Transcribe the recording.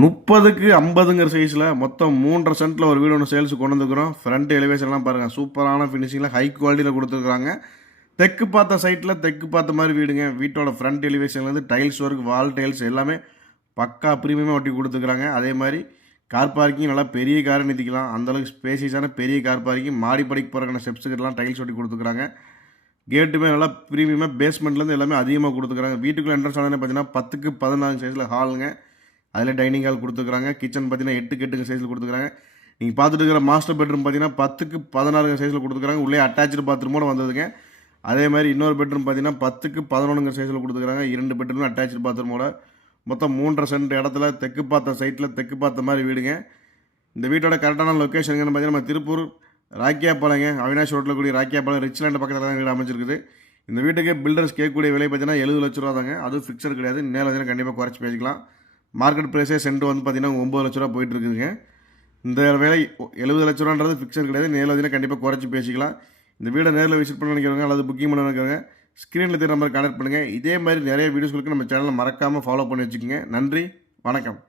30க்கு 50ங்கிற சைஸில் மொத்தம் 3.5 சென்ட்டில் ஒரு வீடு ஒன்று சேல்ஸுக்கு கொண்டு வந்துருக்குறோம். ஃப்ரண்ட் எலிவேஷன்லாம் பாருங்கள், சூப்பரான ஃபினிஷிங்கில் ஹை குவாலிட்டியில் கொடுத்துருக்குறாங்க. தெற்கு பார்த்த சைட்டில் தெற்கு பார்த்த மாதிரி வீடுங்க. வீட்டோட ஃப்ரண்ட் எலிவேஷன்லேருந்து டைல்ஸ் ஒர்க், வால் டைல்ஸ் எல்லாமே பக்கா ப்ரீமியமாக ஒட்டி கொடுத்துருக்குறாங்க. அதே மாதிரி கார் பார்க்கிங் நல்லா பெரிய காரை நிறுத்திக்கலாம். அந்தளவுக்கு ஸ்பேசியஸான பெரிய கார் பார்க்கிங். மாடி படிக்கு போகிறக்கான ஸ்டெப்ஸுக்கெல்லாம் டைல்ஸ் ஒட்டி கொடுத்துருக்குறாங்க. கேட்டுமே நல்லா ப்ரீமியமாக பேஸ்மெண்ட்லேருந்து எல்லாமே அதிகமாக கொடுத்துருக்குறாங்க. வீட்டுக்குள்ளே என்ட்ரன்ஸ் ஆனே பார்த்தீங்கன்னா 10க்கு 14 சைஸில் ஹாலுங்க. அதில் டைனிங் ஹால் கொடுத்துருக்குறாங்க. கிச்சன் பார்த்தீங்கன்னா 8க்கு 8 சைஸில் கொடுத்துருக்காங்க. நீங்கள் பார்த்துட்டு இருக்கிற மாஸ்டர் பெட்ரூம் பார்த்தீங்கன்னா 10க்கு 16 சைஸில் கொடுத்துருக்காங்க. உள்ளே அட்டாச்சு பாத்ரூமோடு வந்ததுங்க. அதே மாதிரி இன்னொரு பெட்ரூம் பார்த்தீங்கன்னா 10க்கு 11 சைஸில் கொடுத்துருக்காங்க. 2 பெட்ரூம் அட்டாச்சு பாத்ரூமோட மொத்தம் 3.5 சென்ட் இடத்துல தெற்கு பார்த்த சைட்டில் தெற்கு பார்த்த மாதிரி வீடுங்க. இந்த வீட்டோட கரெக்டான லொக்கேஷனுங்கன்னு பார்த்தீங்கன்னா நம்ம திருப்பூர் ராக்கியாபாளையங்க, அவினாஷ் ரோட்டில் கூடிய ராக்கியாபாளையம் ரிச்லேண்ட் பக்கத்தில் தான் வீடு அமைச்சிருக்குது. இந்த வீட்டுக்கு பில்டர்ஸ் கேட்கக்கூடிய விலை பார்த்தீங்கன்னா 70 லட்ச ரூபா தாங்க. அதுவும் ஃபிக்ஸட் கிடையாது. நேரில் கண்டிப்பாக குறைச்சி பேசிக்கலாம். மார்க்கெட் ப்ரைஸே சென்ட் வந்து பார்த்தீங்கன்னா 9 லட்ச ரூபா போயிட்டுருக்குதுங்க. இந்த விலை 70 லட்ச ரூபான்றது ஃபிக்ஸட் கிடையாது. நேரில் கண்டிப்பாக குறைச்சி பேசிக்கலாம். இந்த வீடை நேரில் விசிட் பண்ண நினைக்கிறவங்க அல்லது புக்கிங் பண்ண நினைக்கிறவங்க ஸ்க்ரீனில் தெரிய நம்பர் கனெக்ட் பண்ணுங்கள். இதே மாதிரி நிறைய வீடியோஸ்களுக்கு நம்ம சேனலை மறக்காமல் ஃபாலோ பண்ணி வச்சுக்கோங்க. நன்றி, வணக்கம்.